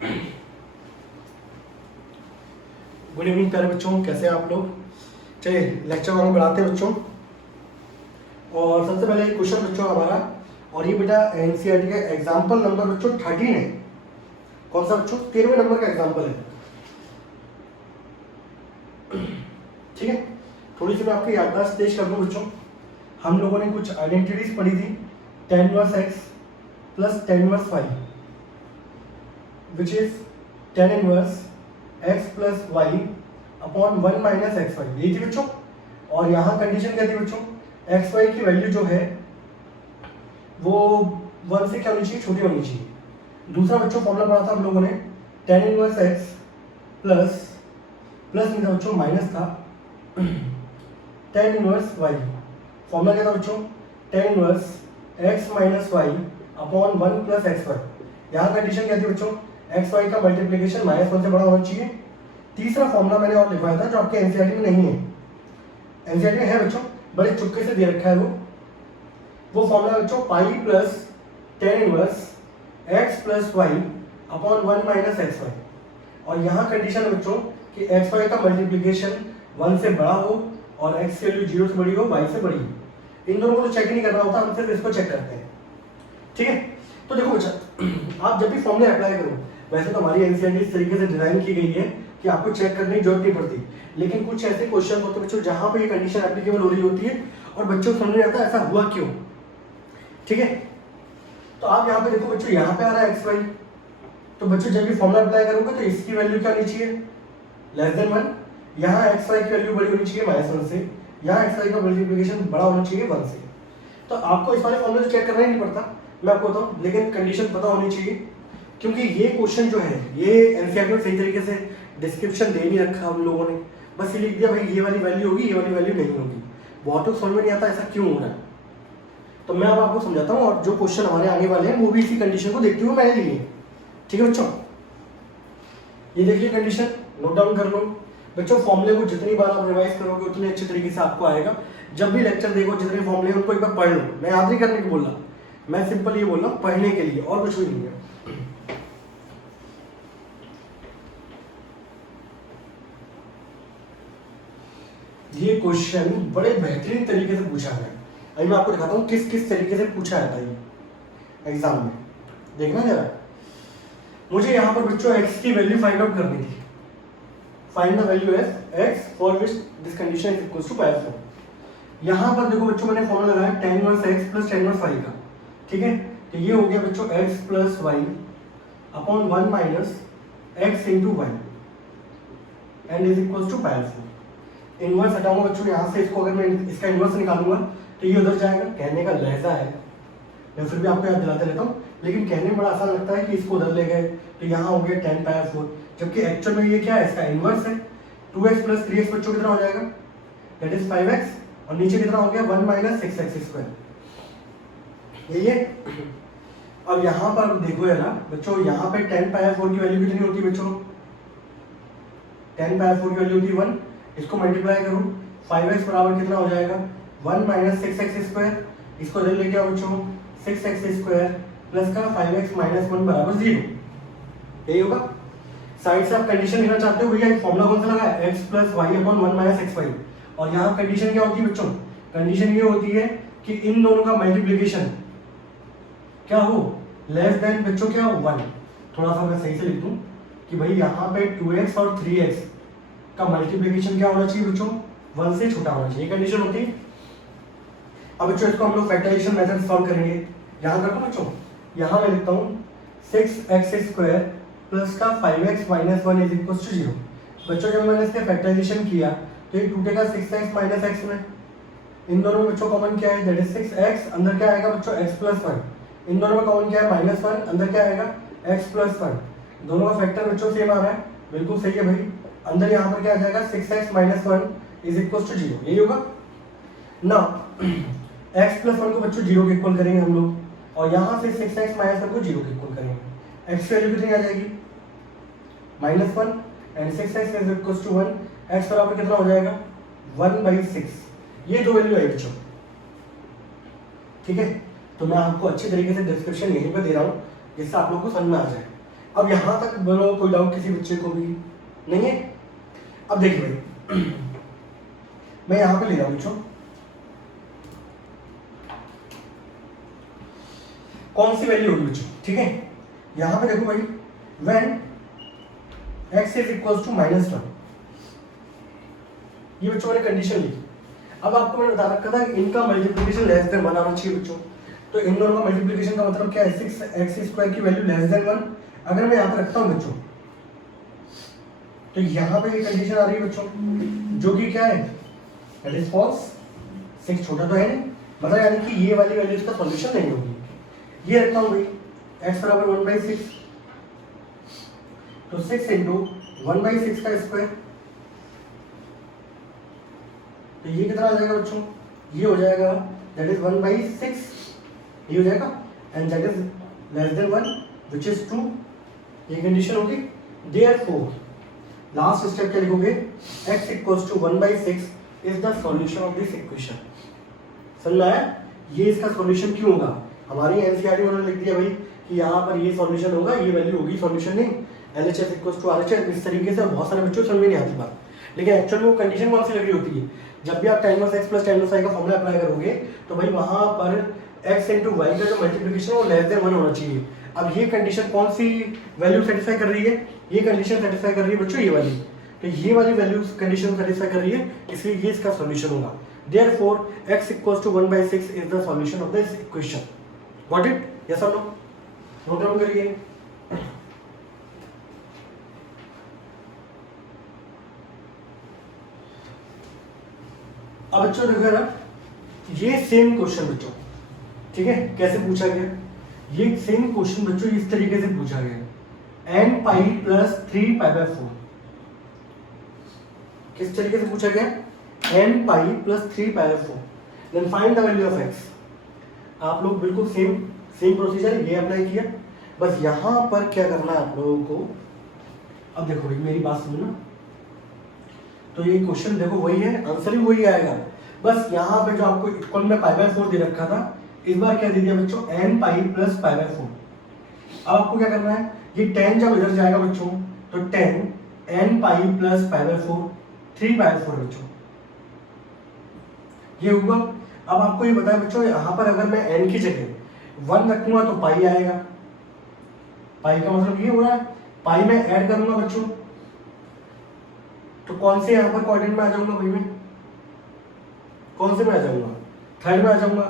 Good evening प्यारे बच्चों, कैसे हैं आप लोग। चलिए लेक्चर हम बढ़ाते हैं बच्चों। और सबसे पहले एक क्वेश्चन बच्चों हमारा, और ये बेटा एनसीईआरटी का एग्जाम्पल नंबर बच्चों 13 है। कौन सा बच्चों? 13वें नंबर का एग्जाम्पल है। ठीक है, थोड़ी सी मैं आपकी याददाश्त तेज कर दूं बच्चों। हम लोगों ने कुछ आइडेंटिटीज पढ़ी थी, tan inverse x plus tan inverse y, which is tan inverse x plus y upon 1 minus X Y, यही थी बच्चों। और यहाँ कंडीशन क्या थी बच्चों? एक्स वाई की वैल्यू जो है वो 1 से क्या होनी चाहिए? छोटी होनी चाहिए। दूसरा बच्चों फॉर्मूला पढ़ा था हम लोगों ने, tan इनवर्स x प्लस नहीं था बच्चों, माइनस था tan इनवर्स y। फॉर्मूला क्या था बच्चों? tan inverse x minus Y upon 1 plus X Y. यहाँ कंडीशन क्या थी बच्चों? एक्स वाई का मल्टीप्लीकेशन -1 से बड़ा होना चाहिए। तीसरा फॉर्मूला मैंने और लिखवाया था जो आपके एनसीईआरटी में नहीं है। एनसीईआरटी में है बच्चों, बड़े चुपके से दे रखा है वो फॉर्मूला बच्चों pi plus tan inverse x plus Y upon 1 minus X Y. और यहाँ कंडीशन है बच्चों कि एक्स वाई का मल्टीप्लीकेशन 1 से बड़ा हो और x की वैल्यू 0 से बड़ी हो, y से बड़ी हो। इन दोनों को तो चेक नहीं करना होता, हम सिर्फ इसको चेक करते हैं। ठीक है, तो देखो बच्चा, आप जब भी फॉर्मूले अप्लाई करो, वैसे तो हमारी एनसीईआरटी इस तरीके से डिजाइन की गई है कि आपको चेक करने की जरूरत नहीं पड़ती, लेकिन कुछ ऐसे क्वेश्चन होते हैं बच्चों जहां पे ये कंडीशन एप्लीकेबल हो रही होती है और बच्चों को समझ नहीं आता ऐसा हुआ क्यों। ठीक है, तो आप यहाँ पे देखो बच्चों, यहाँ पे आ रहा है एक्स वाई, तो बच्चों जब भी फॉर्मूला अप्लाई करोगे तो इसकी वैल्यू क्या होनी चाहिए? Less than 1। यहाँ एक्स वाई की वैल्यू बड़ी होनी चाहिए -1 से, यहाँ एक्स वाई का मल्टीप्लीकेशन बड़ा होना चाहिए 1 से। तो आपको इस वाले फॉर्मूले से चेक करना ही नहीं पड़ता, मैं आपको बताऊँ, लेकिन कंडीशन पता होनी चाहिए, क्योंकि ये क्वेश्चन जो है ये एनसीईआरटी में सही तरीके से डिस्क्रिप्शन दे नहीं रखा हम लोगों ने, बस ये लिख दिया भाई ये वाली वैल्यू होगी, ये वाली वैल्यू नहीं होगी। बहुत तो समझ में नहीं आता ऐसा क्यों हो रहा है। तो मैं अब आपको समझाता हूँ, और जो क्वेश्चन हमारे आने वाले हैं वो भी इसी कंडीशन को देखते हुए मैंने लिए। ठीक है बच्चों, ये देखिए कंडीशन, नोट डाउन कर लो बच्चों। फॉर्मूले को जितनी बार आप रिवाइज करोगे उतने अच्छे तरीके से आपको आएगा। जब भी लेक्चर देखो, जितने फॉर्मूले उनको एक बार पढ़ लो। मैं याद नहीं करने को बोल रहा, मैं सिंपल ये बोल रहा हूँ पढ़ने के लिए, और कुछ भी नहीं है। ये क्वेश्चन बड़े बेहतरीन तरीके से पूछा है। अभी मैं आपको दिखाता हूँ किस किस तरीके से पूछा जाता है ये एग्जाम में। देखना जरा, मुझे यहाँ पर बच्चों x की वैल्यू फाइंड आउट करनी थी। Find the value as x for which this condition is equal to π4। यहाँ पर देखो बच्चों, मैंने फॉर्मूला लगाया tan inverse x plus tan inverse y का। ठीक है, तो ये हो गया बच्चों x plus Y upon 1 minus x into y and is equal to π4। Inverse हटाऊंगा बच्चों यहाँ से, इसको अगर मैं इसका इनवर्स निकालूंगा तो ये उधर जाएगा। कहने का लहजा है, मैं फिर भी आपको याद दिलाते रहता हूँ, लेकिन कहने में बड़ा आसान लगता है कि इसको उधर ले गए तो यहाँ हो गया tan π4, जबकि एक्चुअल में ये क्या है? इसका इनवर्स है। 2x प्लस 3x बच्चों कितना हो जाएगा? दैट इज 5x, और नीचे कितना हो गया? 1 माइनस 6x स्क्वायर। यही है। अब यहाँ पर देखो यार बच्चों, यहाँ पे tan π4 की वैल्यू कितनी होती है बच्चों? tan π4 की वैल्यू होती है 1। इसको मल्टीप्लाई करो, 5x बराबर कितना हो जाएगा? 1 माइनस 6x स्क्वायर। इसको इधर लेके आओ बच्चों, 6x स्क्वायर प्लस का 5x माइनस 1 बराबर 0। यही होगा। साइड से आप कंडीशन लिखना चाहते हो, भैया फॉर्मूला कौन सा लगा है? x plus Y upon 1 minus X Y. और यहाँ कंडीशन क्या होती है बच्चों? कंडीशन ये होती है कि इन दोनों का मल्टीप्लीकेशन क्या हो? लेस देन बच्चों क्या हो? 1। थोड़ा सा मैं सही से लिख दूं कि भाई यहाँ पे 2x और 3x का मल्टीप्लिकेशन क्या होना चाहिए बच्चों? 1 से छोटा होना चाहिए, कंडीशन होती है। अब बच्चों इसको हम लोग फैक्टराइजेशन मेथड सॉल्व करेंगे। याद रखो बच्चों, यहाँ मैं लिखता हूँ 6x स्क्वायर प्लस का 5x minus 1 is equal to 0। बच्चों जब मैंने इसके फैक्टराइजेशन किया तो ये टूटेगा 6x माइनस x में। इन दोनों में बच्चों कॉमन क्या है? दैट इज 6x, अंदर क्या आएगा बच्चों? x plus 1। इन दोनों में कॉमन क्या है? -1, अंदर क्या आएगा? x plus 1। दोनों का फैक्टर बच्चों सेम आ रहा है, बिल्कुल सही है भाई। अंदर यहाँ पर क्या आ जाएगा? 6x minus 1 is equal to 0। यही होगा ना। x प्लस 1 को बच्चों 0 के इक्वल करेंगे हम लोग, और यहाँ से 6x माइनस 1 को 0 के इक्वल करेंगे। x की वैल्यू कितनी आ जाएगी? -1 and 6x is equal to 1। x बराबर कितना हो जाएगा? 1/6। ये दो वैल्यू है बच्चों। ठीक है, तो मैं आपको अच्छे तरीके से डिस्क्रिप्शन यहीं पे दे रहा हूँ जिससे आप लोगों को समझ में आ जाए। अब यहाँ तक बोलो कोई डाउट किसी बच्चे को भी नहीं है? अब देखिए भाई मैं यहाँ पे ले रहा हूँ बच्चों, कौन सी वैल्यू होगी बच्चों, ठीक है। यहाँ पे देखो भाई when x is equal to -1, ये बच्चों मैंने कंडीशन लिखी। अब आपको मैंने बता रखा था इनका मल्टीप्लिकेशन लेस देन 1 आना चाहिए बच्चों। तो इन दोनों का मल्टीप्लिकेशन का मतलब क्या है, 6x² की वैल्यू लेस देन 1 अगर मैं यहाँ पे रखता हूँ बच्चों, तो यहाँ पे ये कंडीशन आ रही है बच्चों, जो कि क्या है, दैट इज फॉल्स। 6 छोटा तो है नहीं, मतलब यानी कि ये वाली वैल्यू इसका सॉल्यूशन नहीं होगी। ये रखता हूँ भाई x बराबर 1/6, तो 6 इंटू 1/6 का स्क्वायर, तो ये कितना आ जाएगा बच्चों, ये हो जाएगा दैट इज 1/6, ये हो जाएगा, and that is less than 1 which is 2, ये कंडीशन होगी। देयरफॉर लास्ट स्टेप क्या लिखोगे, x equals to 1/6 is the solution of this equation. समझ में आया? ये इसका सॉल्यूशन क्यों होगा, हमारी एनसीईआरटी में लिख दिया भाई कि यहाँ पर ये सॉल्यूशन होगा, ये वैल्यू होगी सॉल्यूशन नहीं, LHS इक्वल्स टू RHS, इस तरीके से। बहुत सारे बच्चों को समझ में नहीं आती बात, लेकिन एक्चुअल में वो कंडीशन कौन सी लग रही होती है, जब भी आप tan inverse x plus tan inverse y का फॉर्मूला अप्लाई करोगे तो भाई वहां पर x इंटू वाई का जो मल्टीप्लिकेशन वो लेस देन 1 होना चाहिए। अब ये कंडीशन कौन सी वैल्यू सेटिस्फाई कर रही है, ये कंडीशन सेटिस्फाई कर रही है बच्चों, ये वाली, तो ये वाली वैल्यू कंडीशन सेटिस्फाई कर रही है, इसलिए ये इसका सॉल्यूशन होगा। Therefore x equals to 1/6 is the solution of this equation. Got it? Yes और नो? नोट डाउन करिए। अब बच्चों देखो ना, ये सेम क्वेश्चन बच्चों, ठीक है, कैसे पूछा गया, ये सेम क्वेश्चन बच्चों इस तरीके से पूछा गया, n पाई प्लस 3π/4। किस तरीके से पूछा गया, n pi plus 3π/4, then find the value of x। आप लोग बिल्कुल सेम प्रोसीजर ये अप्लाई किया, बस यहां पर क्या करना है आप लोगों को। अब देखो भाई मेरी बात सुनना, तो ये क्वेश्चन देखो वही है, आंसर भी वही आएगा, बस यहाँ पे जो आपको इक्वल में π/4 दे रखा था, इस बार क्या दे दिया बच्चों, n पाई प्लस π/4। अब आपको क्या करना है, ये 10 जब इधर जाएगा बच्चों, तो 10 n पाई प्लस π/4 3/4 बच्चों, ये हुआ। अब आपको ये बताया बच्चों, यहाँ पर अगर मैं n की जगह 1 रखूंगा तो पाई आएगा, पाई का मतलब ये हो रहा है, पाई में ऐड करूंगा बच्चों, तो कौन से यहाँ पर क्वाड्रेंट में आ जाऊंगा भाई, मैं कौन से में आ जाऊंगा, थर्ड में आ जाऊंगा।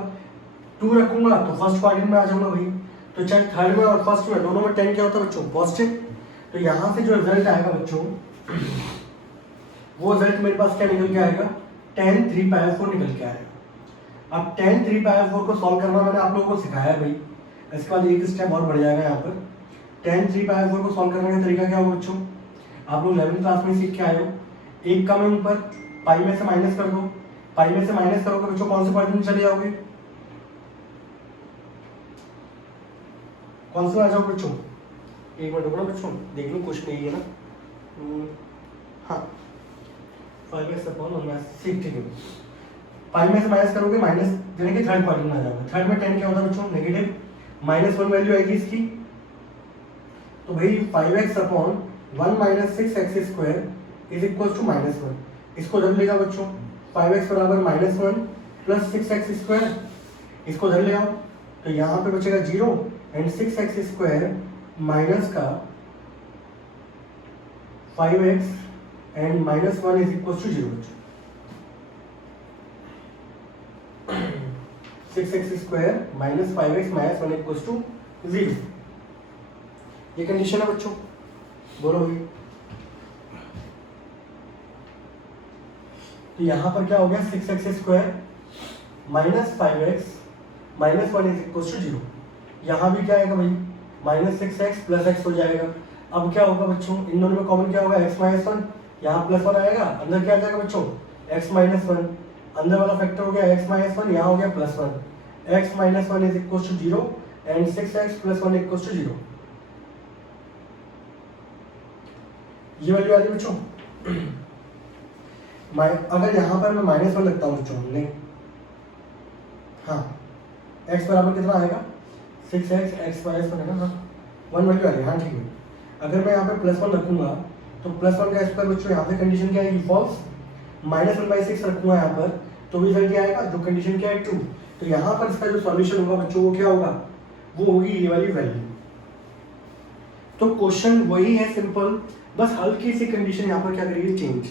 2 रखूंगा तो फर्स्ट क्वाड्रेंट में आ जाऊंगा भाई, तो चाहे थर्ड में और फर्स्ट में दोनों में 10 क्या होता है बच्चों, पॉजिटिव। तो यहाँ से जो रिजल्ट आएगा बच्चों, वो रिजल्ट मेरे पास क्या निकल के आएगा, tan 3/4 निकल के आएगा। अब tan 3/4 को सॉल्व करना मैंने आप लोगों को सिखाया भाई, इसके बाद एक स्टेप और बढ़ जाएगा यहाँ पर। tan 3/4 को सॉल्व करने का तरीका क्या होगा बच्चों, आप लोग 11वीं क्लास में सीख के आए हो, एक का में ऊपर पाई में से माइनस कर दो, पाई में से माइनस करोगे बच्चों कौन से क्वाड्रेंट में चले जाओगे, कौन से आ जाओगे बच्चों, एक मिनट रुको बच्चों, देख लो क्वेश्चन यही है ना, हाँ 5x/1 ठीक है, पाई में से माइनस करोगे, माइनस यानी कि थर्ड क्वाड्रेंट में आ जाओगे। थर्ड में 10 क्या होता है बच्चों, नेगेटिव, -1 वैल्यू आएगी इसकी, तो भाई 5x/1 - 6x² is equal to -1। इसको धर लेगा बच्चों, 5x बराबर -1 प्लस 6x², इसको धर ले आओ, तो यहाँ पे बचेगा 0 एंड 6x² माइनस का 5x and -1 is equal to 0 बच्चों। 6x² minus 5x minus 1 equal to 0, ये कंडीशन है बच्चों, बोलो भाई। तो यहाँ पर क्या हो गया, 6x² minus 5x minus 1 is equal to 0। यहाँ भी क्या आएगा भाई, -6x प्लस x हो जाएगा। अब क्या होगा बच्चों, इन दोनों में कॉमन क्या होगा, x माइनस 1, यहाँ +1 आएगा, अंदर क्या आ जाएगा बच्चों, x माइनस 1, अंदर वाला फैक्टर हो गया x माइनस 1, यहाँ हो गया +1, x minus 1 is equal to 0 and 6x plus 1 equal to 0, ये वैल्यू आ रही बच्चों। अगर यहाँ पर मैं -1 लगता हूँ बच्चों, नहीं हाँ, x बराबर कितना आएगा, 6x x माइनस 1 है ना, हाँ 1 वैल्यू आ रही है, हाँ ठीक है। अगर मैं यहाँ पे +1 रखूँगा तो +1 का स्क्वायर बच्चों यहाँ पे कंडीशन क्या आएगी, फॉल्स। -1/6 रखूँगा यहाँ पर तो रिजल्ट क्या आएगा, जो कंडीशन क्या है, ट्रू। तो यहाँ पर इसका जो सॉल्यूशन होगा बच्चों वो क्या होगा, वो होगी ये वाली वैल्यू। तो क्वेश्चन वही है सिंपल, बस हल्की सी कंडीशन यहाँ पर क्या करेगी, चेंज।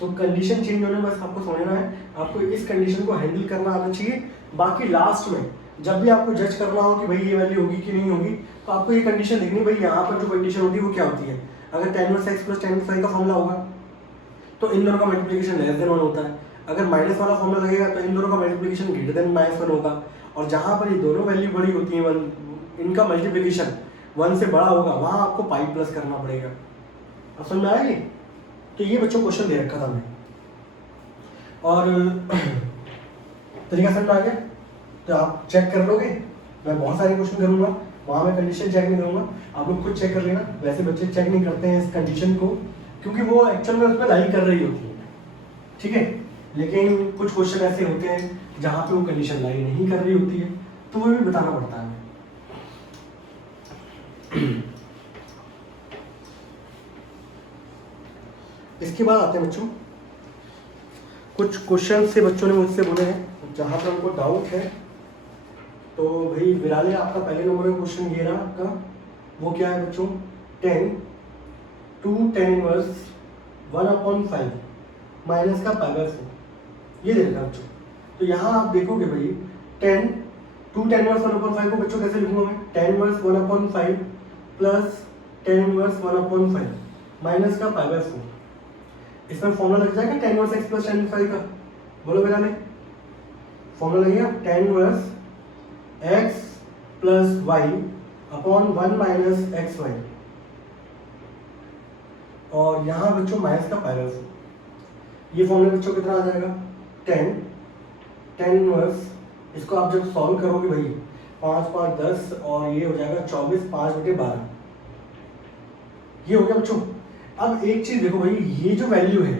तो कंडीशन चेंज होने में बस आपको समझना है, आपको इस कंडीशन को हैंडल करना आना चाहिए। बाकी लास्ट में जब भी आपको जज करना हो कि भाई ये वैल्यू होगी कि नहीं होगी, तो आपको ये कंडीशन देखनी, भाई यहाँ पर जो कंडीशन होती है वो क्या होती है। अगर tan inverse x + tan inverse y का फॉर्मूला होगा तो इन दोनों का मल्टीप्लिकेशन <1 होता है। अगर माइनस वाला फॉर्मूला लगेगा तो इन दोनों का मल्टीप्लिकेशन <-1 होगा। और जहाँ पर ये दोनों वैल्यू बड़ी होती है, इनका मल्टीप्लिकेशन 1 से बड़ा होगा, वहाँ आपको पाई प्लस करना पड़ेगा। अब समझ में आया ये? तो ये बच्चों क्वेश्चन दे रखा था मैं, और तरीका समझ में आ गया तो आप चेक कर लोगे। मैं बहुत सारे क्वेश्चन करूंगा, वहाँ मैं कंडीशन चेक नहीं करूंगा, आप लोग खुद चेक कर लेना। वैसे बच्चे चेक नहीं करते हैं इस कंडीशन को, क्योंकि वो एक्चुअल में उसमें लाई कर रही होती है, ठीक है। लेकिन कुछ क्वेश्चन ऐसे होते हैं जहाँ पे वो कंडीशन लाई नहीं कर रही होती है, तो वो भी बताना पड़ता है। इसके बाद आते हैं बच्चों, कुछ क्वेश्चन से बच्चों ने मुझसे बोले हैं जहाँ पर उनको डाउट है। तो भाई विराले, आपका पहले नंबर का क्वेश्चन ये रहा आपका, वो क्या है बच्चों, 2 tan इनवर्स 1/5 माइनस का पाई/4, ये दे रखा बच्चों। तो यहाँ आप देखोगे भाई 2 tan इनवर्स 1/5 को बच्चों कैसे लिखूंगा मैं, tan inverse 1/5 plus tan inverse 1/5 minus का पाई/4। इसमें फॉर्मूला लग जाएगा tan inverse x + tan inverse y का, बोलो विराले, फॉर्मूला लगेगा tan inverse x + y/1 - xy, और यहाँ बच्चों माइनस का पाई/4। ये फॉर्मूला बच्चों कितना आ जाएगा, tan इनवर्स, इसको आप जब सॉल्व करोगे भाई 5 5 10 और ये हो जाएगा 24 5/12, ये हो गया बच्चों। अब एक चीज देखो भाई, ये जो वैल्यू है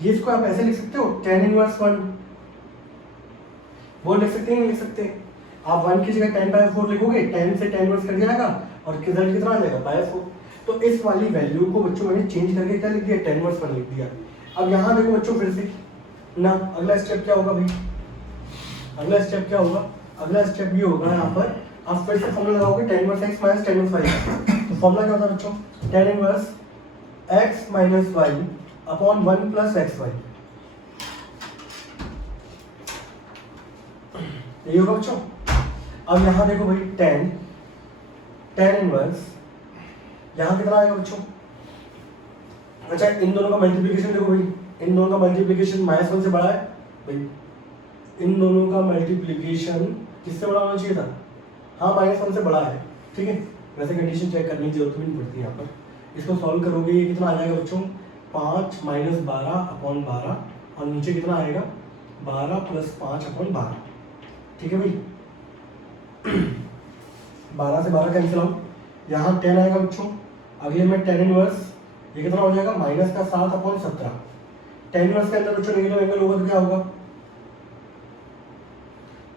ये इसको आप ऐसे लिख सकते हो, tan इनवर्स 1, वो लिख सकते हैं, नहीं लिख सकते। आप 1 की जगह tan/4 लिखोगे, tan से tan इनवर्स कट जाएगा और रिजल्ट कितना आ जाएगा, पाई/4। तो इस वाली वैल्यू को बच्चों मैंने चेंज करके क्या लिख दिया, tan इनवर्स 1 लिख दिया। अब यहाँ देखो बच्चों फिर से ना, अगला स्टेप क्या होगा भाई, अगला स्टेप क्या होगा, अगला स्टेप ये होगा, यहाँ पर आप फिर से फॉर्मूला लगाओगे tan inverse x - tan inverse y। तो फॉर्मूला क्या होता है बच्चों, tan inverse x - y/1 + xy, यही होगा बच्चों। अब यहाँ देखो भाई tan इनवर्स यहाँ कितना आएगा बच्चों, अच्छा इन दोनों का मल्टीप्लिकेशन देखो भाई, इन दोनों का मल्टीप्लिकेशन -1 से बड़ा है भाई, इन दोनों का मल्टीप्लिकेशन किससे बड़ा होना चाहिए था, हाँ -1 से बड़ा है, ठीक है। वैसे कंडीशन चेक करने की जरूरत भी नहीं पड़ती यहाँ पर। इसको सॉल्व करोगे ये कितना आ जाएगा बच्चों, 5 - 12/12, और नीचे कितना आएगा 12 + 5/12, ठीक है भाई। 12 से 12 कैंसिल आउट, यहाँ 10 आएगा बच्चों। अगले में tan इनवर्स, ये कितना हो जाएगा, -7/17। tan इनवर्स के अंदर बच्चों नेगेटिव एंगल होगा तो क्या होगा,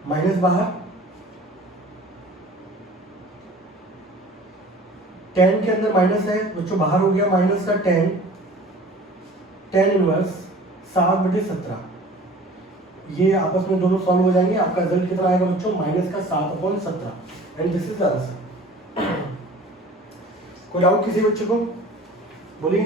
माइनस बाहर, tan के अंदर माइनस है बच्चों, बाहर हो गया माइनस का tan इनवर्स 7/17। ये आपस में दोनों सॉल्व हो जाएंगे, आपका रिजल्ट कितना आएगा बच्चों, -7/17, and this is the answer. कोई डाउट किसी बच्चे को, बोलिए।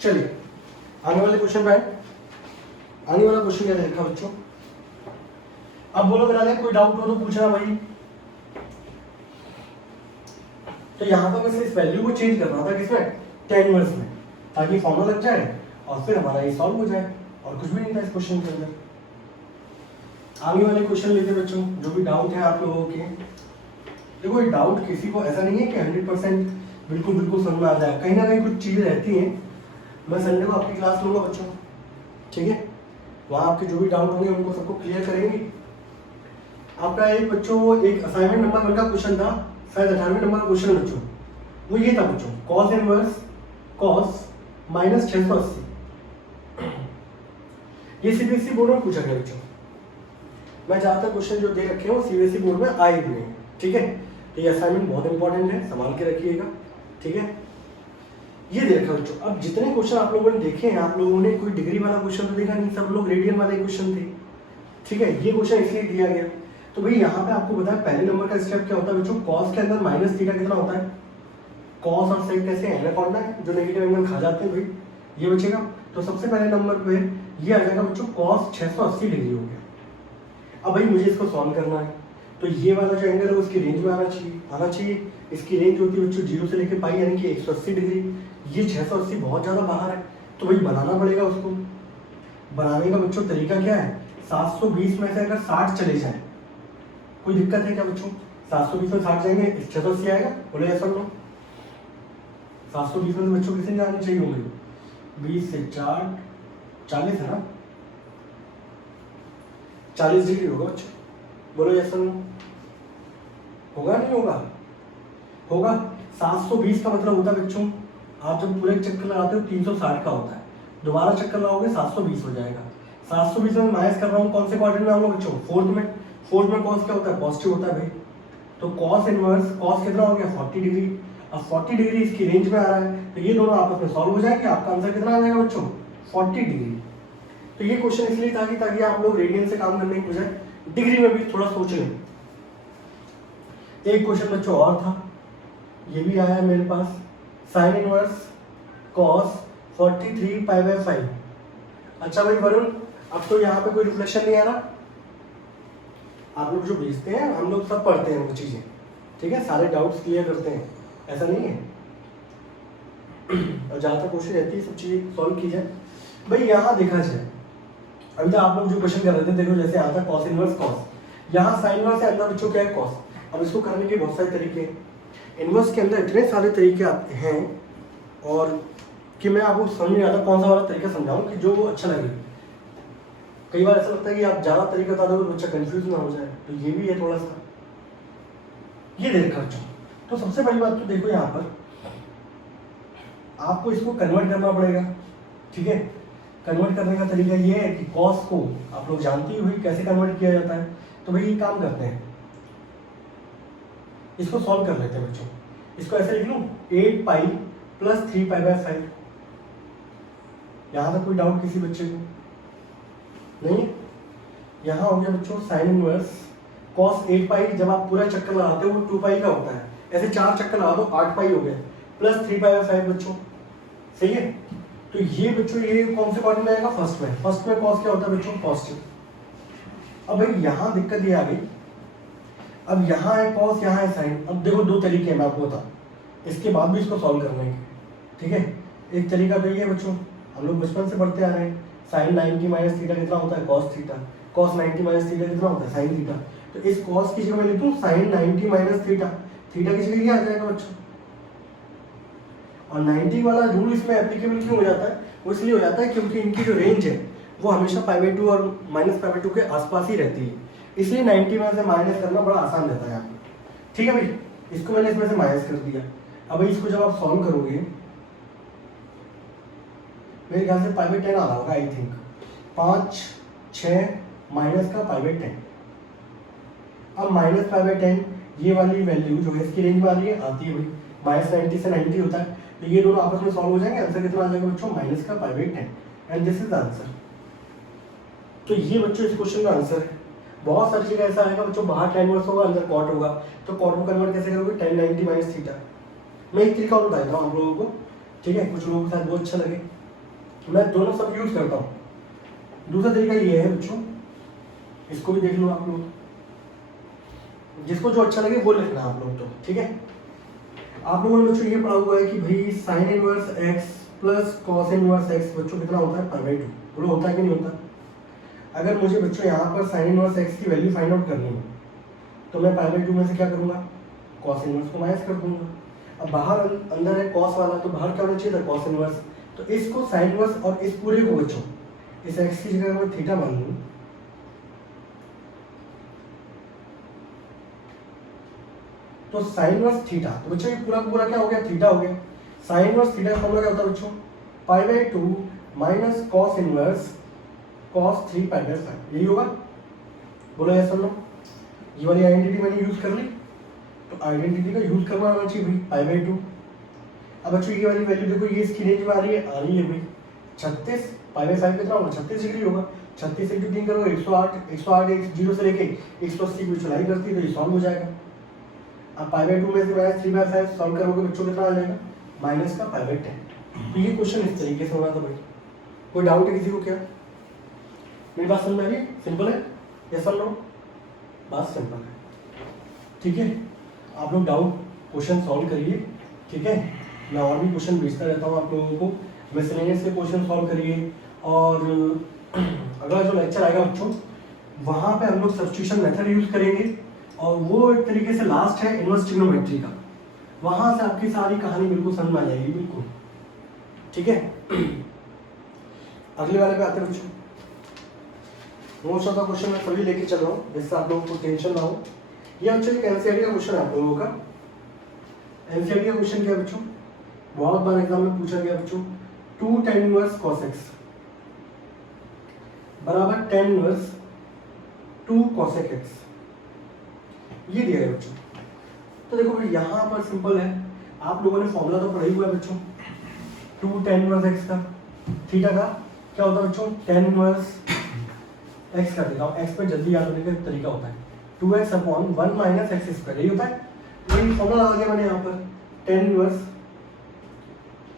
चलिए आने वाले क्वेश्चन पे आने वाला क्वेश्चन क्या देखा बच्चों, अब बोलो मेरा कोई डाउट हो तो पूछना भाई। तो यहाँ पर बस इस वैल्यू को चेंज करना था, किसमें, tan इनवर्स में, ताकि फॉर्मूला लग जाए और फिर हमारा ये सॉल्व हो जाए, और कुछ भी नहीं था इस क्वेश्चन के अंदर। आगे वाले क्वेश्चन लेते बच्चों, जो भी डाउट है आप लोगों के। देखो ये डाउट किसी को ऐसा नहीं है कि 100% बिल्कुल समझ में आ जाए, कहीं ना कहीं कुछ चीज़ें रहती हैं। मैं संडे को आपकी क्लास लूँगा बच्चों, ठीक है, वहाँ आपके जो भी डाउट होंगे उनको सबको क्लियर करेंगे। आपका एक बच्चों एक असाइनमेंट नंबर 1 का क्वेश्चन था, शायद 18वें नंबर का क्वेश्चन बच्चों, वो ये था बच्चों, cos इनवर्स cos -680 ये सीबीएसई बोर्ड में पूछा गया बच्चों। मैं ज़्यादातर क्वेश्चन जो दे रखे हैं वो सीबीएसई बोर्ड में आए हुए हैं, ठीक है। तो ये असाइनमेंट बहुत इंपॉर्टेंट है, संभाल के रखिएगा, ठीक है। ये देखा बच्चों, अब जितने क्वेश्चन आप लोगों ने देखे हैं, आप लोगों ने कोई डिग्री वाला क्वेश्चन तो देखा नहीं, सब लोग रेडियन वाले क्वेश्चन थे, ठीक है। ये क्वेश्चन इसलिए दिया गया। तो भाई यहाँ पे आपको बताया पहले नंबर का स्टेप क्या होता है बच्चों, कॉस के अंदर माइनस थीटा कितना होता है, कॉस और सेक कैसे एनाकोंडा है जो नेगेटिव एंगल खा जाते हैं भाई, ये बचेगा। तो सबसे पहले नंबर पे ये आ जाएगा बच्चों, कॉस 680 डिग्री हो गया। अब भाई मुझे इसको सॉल्व करना है, तो ये वाला जो एंगल है उसकी रेंज में आना चाहिए। इसकी रेंज होती है बच्चों 0 से लेकर पाई यानी कि 180 डिग्री। ये 680 बहुत ज़्यादा बाहर है, तो भाई बनाना पड़ेगा उसको। बनाने का बच्चों तरीका क्या है, 720 में से अगर 60 चले जाए, कोई दिक्कत है क्या बच्चों, 720 में 60 जाएंगे 680 आएगा, बोले ऐसा लो। 720 में से बच्चों कितने जाने चाहिए होंगे, 20 से 4 40 है ना, 40 डिग्री होगा बच्चों, बोलो यस सर नो। होगा नहीं होगा, होगा। 720 का मतलब होता है बच्चों, आप जब पूरे चक्कर लगाते हो 360 का होता है, दोबारा चक्कर लगाओगे 720 हो जाएगा। 720 में माइनस कर रहा हूँ, कौन से क्वाड्रेंट में हम लोग बच्चों, फोर्थ में कॉस क्या होता है, पॉजिटिव होता है भाई। तो कॉस इनवर्स, कॉस कितना हो गया 40 डिग्री। अब 40 डिग्री इसकी रेंज में आ रहा है, तो ये दोनों आपस में सॉल्व हो जाएंगे, आपका आंसर कितना आ जाएगा बच्चों, 40 डिग्री। तो ये क्वेश्चन इसलिए था कि ताकि आप लोग रेडियन से काम करने की बजाय डिग्री में भी थोड़ा सोच लें। एक क्वेश्चन बच्चों और था, ये भी आया है मेरे पास, sine inverse cos 43 pi by 5। अच्छा भाई वरुण, अब तो यहाँ पे कोई रिफ्लेक्शन नहीं आ रहा, आप लोग जो भेजते हैं हम लोग सब पढ़ते हैं वो चीज़ें, ठीक है, सारे डाउट्स क्लियर करते हैं, ऐसा नहीं है। और जहाँ तक क्वेश्चन रहती है सब चीज़ें सॉल्व की जाए। भाई यहाँ देखा जाए, अभी तो आप लोग जो क्वेश्चन कर रहे थे, देखो जैसे आता है कॉस इनवर्स कॉस, यहाँ साइन इनवर्स है, अंदर बच्चों क्या है कॉस। अब इसको करने के बहुत सारे तरीके हैं, इनवर्स के अंदर इतने सारे तरीके आते हैं और कि मैं आपको समझ नहीं आता कौन सा वाला तरीका समझाऊं कि जो अच्छा लगे। कई बार ऐसा लगता है कि आप ज़्यादा तरीका बता दो तो बच्चा कंफ्यूज ना हो जाए, तो ये भी है थोड़ा सा। ये देखा बच्चों, तो सबसे पहली बात तो देखो यहाँ पर आपको इसको कन्वर्ट करना पड़ेगा, ठीक है। कन्वर्ट करने का तरीका ये है कि कॉस को आप लोग जानते ही हुई कैसे कन्वर्ट किया जाता है। तो भाई ये काम करते हैं, इसको सॉल्व कर लेते हैं बच्चों। इसको ऐसे लिख लूँ 8 पाई प्लस 3 पाई बाय 5। यहाँ तक कोई डाउट किसी बच्चे को नहीं है। यहाँ हो गया बच्चों साइन इनवर्स कॉस 8 पाई, जब आप पूरा चक्कर लगाते हो वो 2 पाई का होता है, ऐसे 4 चक्कर लगा दो 8 पाई हो गया, प्लस 3 पाई बाय 5 बच्चों, सही है। तो ये बच्चों ये कौन से क्वाड्रेंट में आएगा, फर्स्ट में कॉस क्या होता है बच्चों, पॉजिटिव। अब भाई यहाँ दिक्कत ये आ गई, अब यहाँ है कॉस, यहाँ है साइन। अब देखो दो तरीके हैं, मैं आपको बताऊँ, इसके बाद भी इसको सॉल्व करने के, ठीक है। एक तरीका तो ये है बच्चों, हम लोग बचपन से पढ़ते आ रहे हैं, साइन 90 माइनस थीटा कितना होता है, cos theta. Cos 90 minus theta कितना होता है, साइन थीटा। तो इस कॉस की जगह मैं लिखूँ साइन 90 माइनस थीटा, थीटा की जगह ये आ जाएगा बच्चों। और 90 वाला रूल इसमें एप्लीकेबल क्यों हो जाता है, वो इसलिए हो जाता है क्योंकि इनकी जो रेंज है वो हमेशा π/2 और -π/2 के आसपास ही रहती है, इसलिए 90 में से माइनस करना बड़ा आसान रहता है यहाँ पे, ठीक है भाई। इसको मैंने इसमें से माइनस कर दिया। अब भाई इसको जब आप सॉल्व करोगे, मेरे ख्याल से π/10 आ रहा होगा आई थिंक, 5 6 माइनस का π/10। अब माइनस π/10 ये वाली वैल्यू जो है इसकी रेंज में आ रही है, आती है भाई, -90 से 90 होता है, तो ये दोनों आपस में सॉल्व हो जाएंगे, आंसर कितना आ जाएगा बच्चों, माइनस का π/10, and this is the answer. तो ये बच्चों इस क्वेश्चन का आंसर है। बहुत सारी जगह ऐसा आएगा बच्चों, बाहर tan इनवर्स होगा, अंदर cot होगा, तो cot को कन्वर्ट कैसे करोगे, tan 90 माइनस थीटा। मैं एक तरीका और बता देता हूँ आप लोगों को, ठीक है, कुछ लोगों के साथ बहुत अच्छा लगे, मैं दोनों सब यूज करता हूँ। दूसरा तरीका ये है बच्चों, इसको भी देख लो आप लोग, जिसको जो अच्छा लगे वो लिखना आप लोग, तो ठीक है। आप लोगों ने बच्चों ये पढ़ा हुआ है कि भाई sine inverse x plus cos inverse x बच्चों कितना होता है, π/2। बोलो होता है कि नहीं होता। अगर मुझे बच्चों यहाँ पर साइन इनवर्स x की वैल्यू फाइंड आउट करनी है, तो मैं π/2 में से क्या करूँगा, कॉस इनवर्स को माइनस कर दूंगा। अब बाहर अंदर है कॉस वाला, तो बाहर क्या होना चाहिए था, कॉस इनवर्स। तो इसको साइन इनवर्स और इस पूरे को बच्चों, इस x की जगह मैं थीटा मान लूँ, तो साइन इनवर्स थीटा, तो बच्चों ये पूरा का पूरा क्या हो गया, थीटा हो गया। साइन इनवर्स थीटा का फॉर्मूला क्या होता है बच्चों, π/2 minus cos inverse cos 3 pi by 5, यही होगा। बोलो यस और नो। ये वाली आइडेंटिटी मैंने यूज कर ली, तो आइडेंटिटी का यूज करना आना चाहिए भाई, पाई बाय 2। अब बच्चों ये वाली वैल्यू देखो, ये इसकी रेंज में आ रही है भाई 36, पाई बाय 5 कितना होगा 36 डिग्री होगा। 36 इंटू 3 करोगे 108, 108 0 से लेके 180 की चौड़ाई करती है, तो ये सॉल्व हो जाएगा। अब पाई बाय 2 में से माइनस 3 बाय 5 सॉल्व करोगे बच्चों कितना आ जाएगा, माइनस का पाई बाय 10। तो ये क्वेश्चन इस तरीके से होना था भाई। कोई डाउट है किसी को क्या? मेरी बात समझ में आ रही है? सिंपल है, यस और नो? बात सिंपल है, ठीक है। आप लोग डाउट क्वेश्चन सॉल्व करिए, ठीक है। मैं और भी क्वेश्चन भेजता रहता हूँ आप लोगों को, मिसलेनियस के क्वेश्चन सॉल्व करिए। और अगला जो लेक्चर आएगा बच्चों, वहाँ पे हम लोग सब्स्टिट्यूशन मेथड यूज करेंगे, और वो एक तरीके से लास्ट है इनवर्स ट्रिग्नोमेट्री का। वहाँ से आपकी सारी कहानी बिल्कुल समझ में आ जाएगी, बिल्कुल, ठीक है। अगले वाले पे आते हैं बच्चों। मोस्ट ऑफ द क्वेश्चन मैं सभी लेके चल रहा हूँ, जिससे आप लोगों को टेंशन ना हो। ये एक्चुअली एनसीईआरटी का क्वेश्चन है आप लोगों का। एनसीईआरटी का क्वेश्चन क्या है बच्चों, बहुत बार एग्जाम में पूछा गया बच्चों, 2 tan इनवर्स cos x बराबर tan इनवर्स 2 cosec x, ये दिया है बच्चों। तो देखो भाई यहाँ पर सिंपल है, आप लोगों ने फॉर्मूला तो पढ़ा ही हुआ है बच्चों, 2 tan इनवर्स x का, थीटा का क्या होता है बच्चों, tan इनवर्स x कर देता हूँ, x पर जल्दी याद होने का तरीका होता है 2x upon 1 minus x square, यही होता है। यही फॉर्मूला लगा दिया मैंने यहाँ पर, tan inverse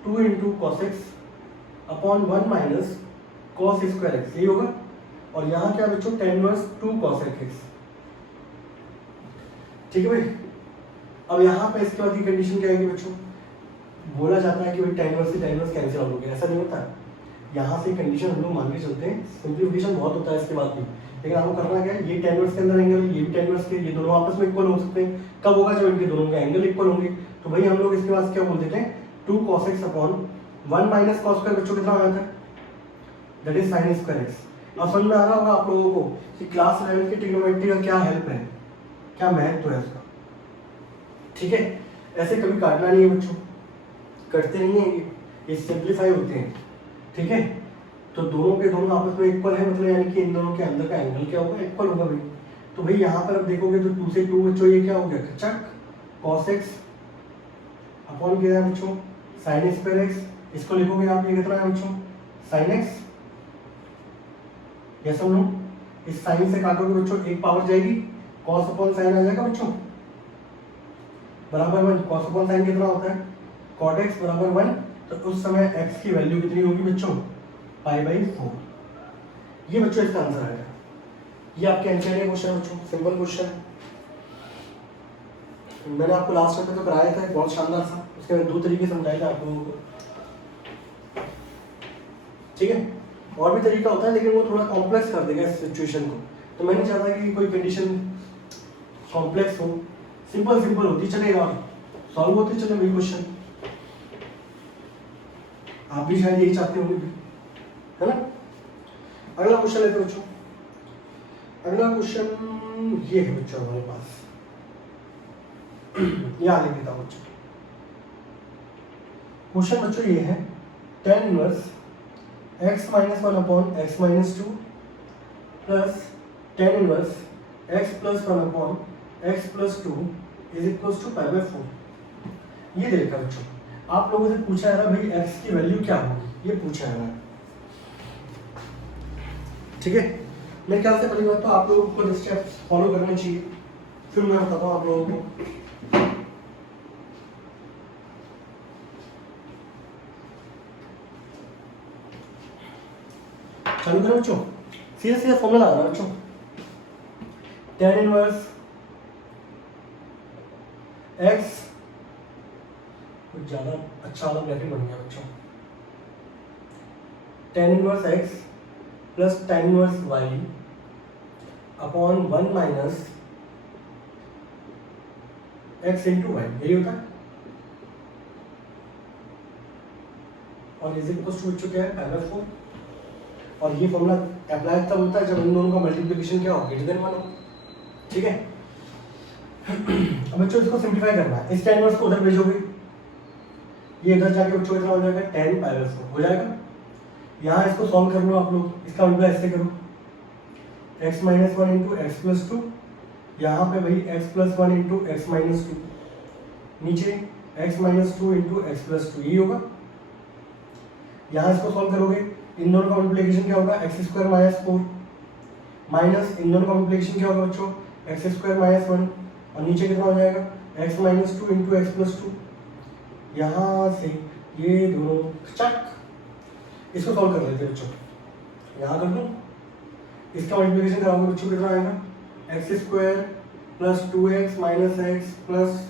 2 into cos x upon 1 minus cos square x, यही होगा। और यहाँ क्या बच्चों, tan इनवर्स 2 cos x, ठीक है भाई। अब यहाँ पे इसके बाद की कंडीशन क्या है बच्चों, बोला जाता है कि भाई tan इनवर्स से tan इनवर्स कैंसिल आउट हो गया, ऐसा नहीं होता। यहाँ से कंडीशन हम लोग मान के चलते हैं, सिंप्लीफिकेशन बहुत होता है इसके बाद भी, लेकिन आपको करना क्या है, ये tan इनवर्स के अंदर एंगल, ये भी tan इनवर्स के, ये दोनों आपस में इक्वल हो सकते हैं। कब होगा, जब इनके दोनों के एंगल इक्वल होंगे। तो भाई हम लोग इसके बाद क्या बोल देते हैं, 2 cos x upon 1 minus cos square बच्चों कितना आ जाता है, that is sin square x। अब समझ में आ रहा होगा आप लोगों को कि क्लास 11 की ट्रिग्नोमेट्री का क्या हेल्प है, क्या महत्व है उसका, ठीक है। ऐसे कभी काटना नहीं है बच्चों, कटते नहीं है ये सिंप्लीफाई होते हैं, ठीक है। तो दोनों के दोनों आपस में इक्वल है, मतलब यानी कि इन दोनों के अंदर का एंगल क्या होगा, इक्वल होगा भाई। तो भाई यहाँ पर अब देखोगे तो 2 से 2 बच्चों ये क्या हो गया, चक cos x अपॉन क्या है बच्चों, sin स्क्वायर x, इसको लिखोगे आप, ये कितना है बच्चों, sin x, यस और नो। इस sin से काटोगे बच्चों, एक पावर जाएगी, cos अपॉन sin आ जाएगा बच्चों, बराबर 1। cos अपॉन sin कितना होता है, cot x बराबर 1। तो उस समय x की वैल्यू कितनी होगी बच्चों, पाई बाई 4। ये बच्चों इसका आंसर आएगा। ये आपके एनसीईआरटी क्वेश्चन है बच्चों, सिंपल क्वेश्चन है। मैंने आपको लास्ट टाइम तो कराया था, बहुत शानदार था, उसके मैंने 2 तरीके समझाए थे आप लोगों को, ठीक है। और भी तरीका होता है, लेकिन वो थोड़ा कॉम्प्लेक्स कर देगा इस सिचुएशन को। तो मैं नहीं चाहता कि कोई कंडीशन कॉम्प्लेक्स हो, सिंपल सिंपल होती चलेगा, सॉल्व होते चले वही क्वेश्चन। आप भी शायद यही चाहते होंगे, है ना। अगला क्वेश्चन लेते बच्चों। अगला क्वेश्चन ये है बच्चों हमारे पास, यहाँ लिख देता हूँ बच्चों। क्वेश्चन बच्चों ये है, tan inverse x minus 1 upon x minus 2 plus tan inverse x plus 1 upon x plus 2 is equals to pi by 4। ये देखा बच्चों, आप लोगों से पूछा है भाई x की वैल्यू क्या होगी, ये पूछा है, ठीक है। मेरे ख्याल से पहली बात तो आप लोगों को स्टेप्स फॉलो करने चाहिए, फिर मैं बताता हूँ आप लोगों को। चालू करें बच्चों, सीधा सीधा फॉर्मूला आ रहा है बच्चों, tan इनवर्स x, कुछ ज्यादा अच्छा वाला ब्रैकेट बन गया बच्चों, tan inverse x plus tan inverse y upon 1 minus x into y, यही होता है। और इज इक्वल्स टू बच्चों क्या है, पाई बाय 4। और ये फॉर्मूला अप्लाई तब होता है जब इन दोनों का मल्टीप्लिकेशन क्या हो, ग्रेटर देन 1 हो, ठीक है। अब बच्चों इसको सिंप्लीफाई करना है, इस tan इनवर्स को उधर भेजोगे, ये इधर जाके बच्चों कितना हो जाएगा, tan पाई बाय 4 हो जाएगा। यहाँ इसको सॉल्व कर लो आप लोग, इसका मतलब ऐसे करो x minus one into x plus two, यहाँ पे भाई x plus one into x minus to, नीचे x minus two into x plus two, यही होगा। यहाँ इसको सॉल्व करोगे, इन दोनों का मल्टीप्लिकेशन क्या होगा, x square minus four, minus इन दोनों का मल्टीप्लिकेशन क्या होगा बच्चों, एक्स स्क्वायर माइनस वन, और नीचे कितना हो जाएगा, x minus two into x plus two. यहाँ से ये दोनों चक, इसको सॉल्व कर लेते हैं बच्चों, यहाँ कर दो, इसका मल्टीप्लिकेशन कराओगे बच्चों कितना आएगा, x square plus two x minus x plus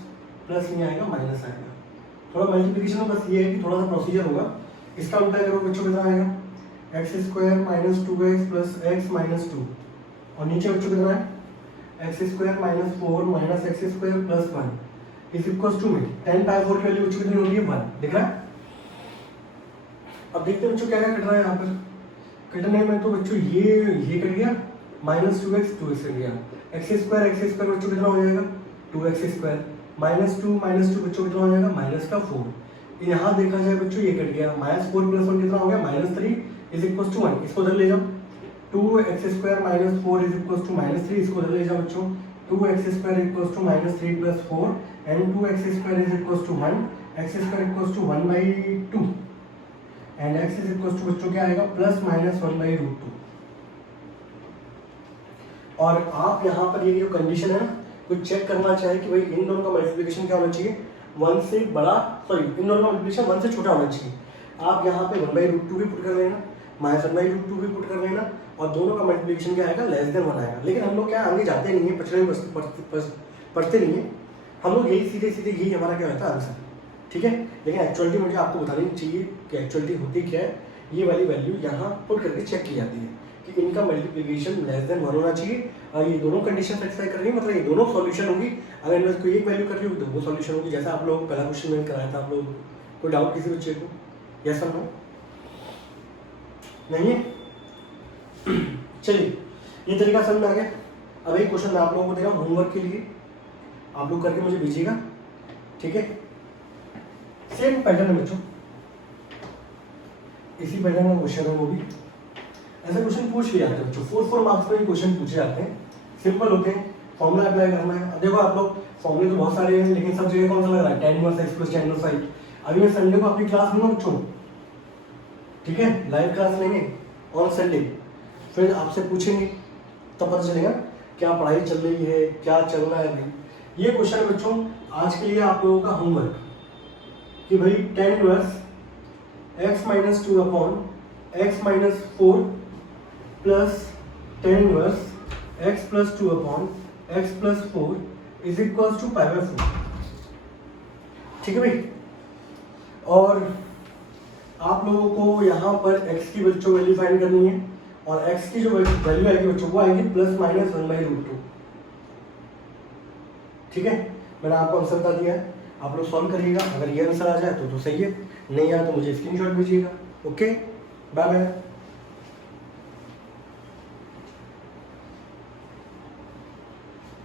plus नहीं आएगा माइनस आएगा। थोड़ा मल्टीप्लिकेशन में बस ये है कि थोड़ा सा प्रोसीजर होगा। इसका उल्टा करो बच्चों कितना आएगा, x square minus two x plus x minus two, और नीचे बच्चों कितना है, x square minus four minus x square plus one is equal to में 10 पावर 4 की वैल्यू बच्चों कितनी हो रही है, 1, दिख रहा है। अब देखते हैं बच्चों क्या क्या कट रहा है यहाँ पर, कटने में तो बच्चों ये कट गया, माइनस टू एक्स कट गया, एक्स स्क्वायर बच्चों कितना हो जाएगा, two x square, minus two बच्चों कितना हो जाएगा, माइनस का फोर। यहाँ देखा जाए बच्चों ये कट गया, माइनस फोर प्लस वन कितना हो गया, minus three is equal to one, इसको उधर ले जाओ, two x square minus four is equal to minus three, इसको उधर ले जाओ बच्चों, two x square equal to minus three plus four and two x square is equal to one, x square equal to one by two and x is equal to बच्चों क्या आएगा, plus minus one by root two. और आप यहाँ पर ये जो condition है ना, कुछ चेक करना चाहिए कि भाई इन दोनों का मल्टीप्लिकेशन क्या होना चाहिए, वन से बड़ा, सॉरी इन दोनों का मल्टीप्लिकेशन वन से छोटा होना चाहिए। आप यहाँ पे वन बाई रूट टू भी पुट कर लेना, minus one by root two भी पुट कर लेना, और दोनों का मल्टीप्लिकेशन क्या आएगा, लेस देन वन आएगा। लेकिन हम लोग क्या आगे जाते नहीं है, पढ़ते नहीं है, हम लोग यही सीधे यही हमारा क्या होता है आंसर, ठीक है। लेकिन एक्चुअलिटी मुझे आपको बतानी चाहिए कि एक्चुअलिटी होती क्या है, ये वाली वैल्यू यहाँ पुट करके चेक की जाती है कि इनका मल्टीप्लिकेशन लेस देन वन होना चाहिए, और ये दोनों कंडीशन सेटिस्फाई कर रही है, मतलब ये दोनों सॉल्यूशन होगी। अगर इनमें कोई एक वैल्यू कर रही होगी तो वो सॉल्यूशन होगी, जैसा आप लोग पहला क्वेश्चन में कराया था। आप लोग कोई डाउट किसी बच्चे को, यस और नो, नहीं है? चलिए ये तरीका समझ में आ गया। अब एक क्वेश्चन मैं आप लोगों को दे रहा हूँ होमवर्क के लिए, आप लोग करके मुझे भेजिएगा, ठीक है। सेम पैटर्न है बच्चों, इसी पैटर्न का क्वेश्चन है वो भी। ऐसे क्वेश्चन पूछ लिया जाते हैं बच्चों, 4 मार्क्स में ये क्वेश्चन पूछे जाते हैं, सिंपल होते हैं, फॉर्मूला अप्लाई करना है। अब देखो आप लोग फॉर्मूले तो बहुत सारे हैं, लेकिन सब जगह कौन सा लग रहा है, tan inverse x plus tan inverse y। अभी मैं संडे को अपनी क्लास लूँगा बच्चों, ठीक है, लाइव क्लास लेंगे ऑन संडे, फिर आपसे पूछेंगे तब पता चलेगा क्या पढ़ाई चल रही है, क्या चल रहा है अभी। ये क्वेश्चन बच्चों आज के लिए आप लोगों का होमवर्क कि भाई tan inverse x minus two upon x minus four plus tan inverse x plus two upon x plus four is equal to pi by 4, ठीक है भाई। और आप लोगों को यहाँ पर x की बच्चों वैल्यू फाइंड करनी है, और x की जो वैल्यू आएगी बच्चों वो आएगी plus minus one by root two, ठीक है। मैंने आपको आंसर बता दिया है, आप लोग सॉल्व करिएगा। अगर ये आंसर आ जाए तो सही है, नहीं आया तो मुझे स्क्रीनशॉट भेजिएगा। Okay, bye bye.